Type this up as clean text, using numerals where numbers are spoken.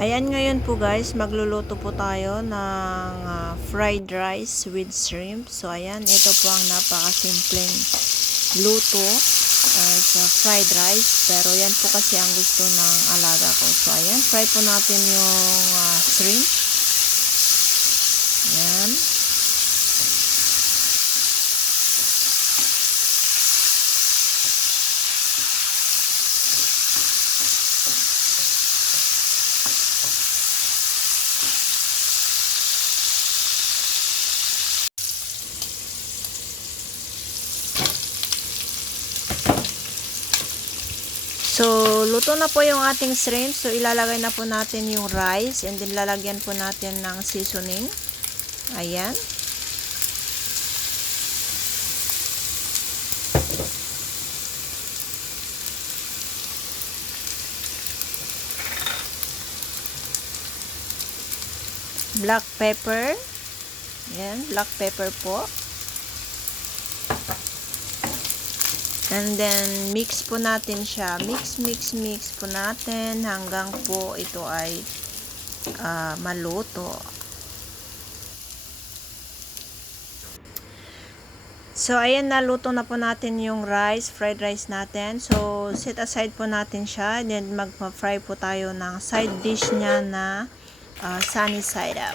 Ayan, ngayon po guys, magluluto po tayo ng fried rice with shrimp. So ayan, ito po ang napakasimpleng luto sa fried rice. Pero yan po kasi ang gusto ng alaga ko. So ayan, fry po natin yung shrimp. Ayan. So, luto na po yung ating shrimp. So, ilalagay na po natin yung rice and then lalagyan po natin ng seasoning. Ayan. Black pepper. Ayan, black pepper po. And then, mix po natin siya. Mix po natin hanggang po ito ay maluto. So, ayan, naluto na po natin yung rice, fried rice natin. So, set aside po natin siya. Then, magpa-fry po tayo ng side dish niya na sunny side up.